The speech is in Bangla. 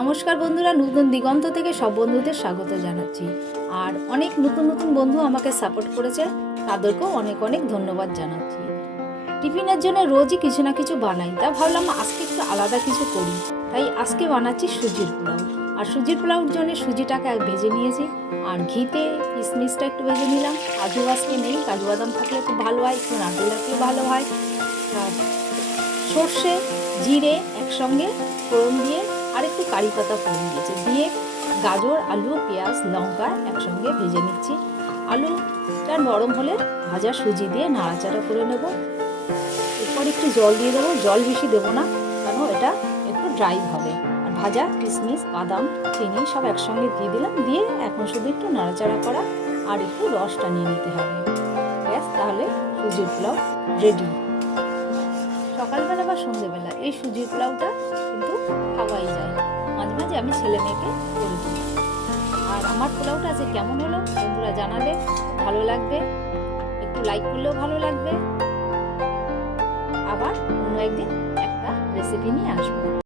নমস্কার বন্ধুরা, নতুন দিগন্ত থেকে সব বন্ধুদের স্বাগত জানাচ্ছি। আর অনেক নতুন নতুন বন্ধু আমাকে সাপোর্ট করেছে, তাদেরকেও অনেক অনেক ধন্যবাদ জানাচ্ছি। টিফিনের জন্য রোজই কিছু না কিছু বানাই, তা ভাবলাম আজকে একটু আলাদা কিছু করি। তাই আজকে বানাচ্ছি সুজির পোলাও। আর সুজির পোলাওর জন্য সুজিটাকে ভেজে নিয়েছি, আর ঘিতে কিশমিশটা একটু ভেজে নিলাম। কাজু আজকে নেই, কাজু বাদাম থাকলে খুব ভালো হয়, একটু নারকেল থাকলে ভালো হয়। আর সর্ষে জিরে একসঙ্গে ফোড়ন দিয়ে আর একটু কারি পাতা ফোড়ন দিয়েছি, দিয়ে গাজর আলু পেঁয়াজ লঙ্কা একসঙ্গে ভেজে নিচ্ছি। আলুটা নরম হলে ভাজা সুজি দিয়ে নাড়াচাড়া করে নেব। এরপর একটু জল দিয়ে দেবো, জল বেশি দেবো না, কেন এটা একটু ড্রাই হবে। আর ভাজা কিশমিশ বাদাম চিনি সব একসঙ্গে দিয়ে দিলাম, দিয়ে এখন শুধু একটু নাড়াচাড়া করা আর একটু রসটা নিয়ে নিতে হবে। ব্যাস, তাহলে সুজির পোলাও রেডি। সকালবেলা বা সন্ধ্যেবেলা এই সুজির পোলাওটা কিন্তু খাওয়াই যায়। মাঝে মাঝে আমি ছেলে মেয়েকে করে দিই। আর আমার পোলাওটা আজকে কেমন হলো বন্ধুরা জানালে ভালো লাগবে, একটু লাইক করলেও ভালো লাগবে। আবার অন্য একদিন একটা রেসিপি নিয়ে আসবো।